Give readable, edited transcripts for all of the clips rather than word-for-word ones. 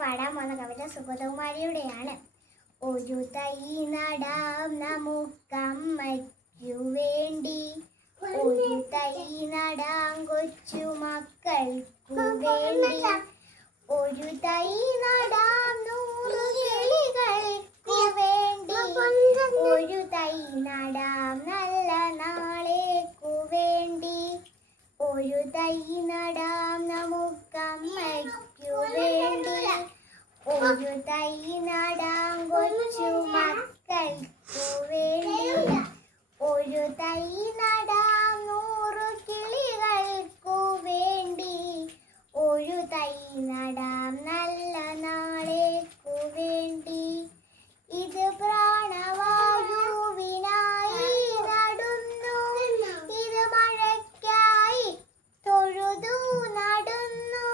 പാടാൻ പോകുന്ന കവിത സുഗതകുമാരിയുടെയാണ്. ഒരു തൈ നടാം നമുക്കമ്മയ്ക്കു വേണ്ടി, ഒരു തൈ നടാം കൊച്ചു മക്കൾക്കു വേണ്ടി, ഒരു തൈ നടാം 100 കിളികൾക്കു വേണ്ടി, ഒരു തൈ നടാം നല്ല നാളേക്കു വേണ്ടി, ഒരു തൈ നടാം നമുക്കമ്മയ്ക്കു വേണ്ടി, ഒരു തൈ നടാം കൊച്ചു മക്കൾക്കു വേണ്ടി, ഒരു തൈ നടാം 100 കിളികൾക്കു വേണ്ടി, ഒരു തൈ നടാം നല്ല നാളേക്കു വേണ്ടി. ഇത് പ്രാണവായുവിനായി നടുന്നു, ഇത് മഴയ്ക്കായി തൊഴുതു നടുന്നു,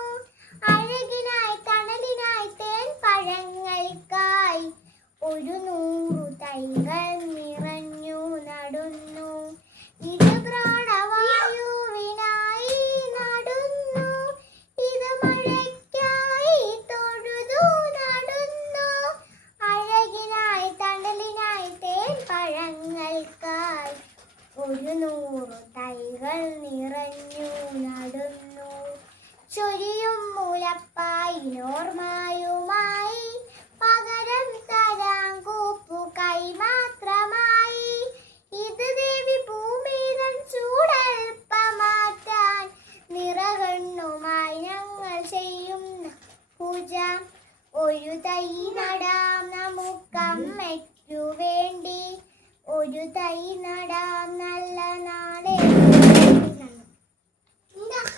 അഴകിനായി തണലിനായി തേൻ പഴങ്ങൾക്കായി 100 തൈകൾ നിറഞ്ഞു നടുന്നു. ഇത് പ്രാണവായുവിനായി നടുന്നു, ഇത് മഴയ്ക്കായി തൊഴുതു നടുന്നു, അഴകിനായി തണലിനായി തേൻ പഴങ്ങൾക്കായി 100 തൈകൾ നിറഞ്ഞു നടുന്നു. ചൊരിയും മുലപ്പായിനോർമ്മയുമായി പകരം തരാം കൂപ്പു കൈ മാത്രമായി. ഇത് ദേവി ഭൂമിതൻ ചൂടൽപ്പമാറ്റാൻ നിറകണ്ണുമായി ഞങ്ങൾ ചെയ്യുന്ന പൂജ. ഒരു തൈ നടാം നമുക്കമ്മയ്ക്കു വേണ്ടി, ഒരു തൈ നടാം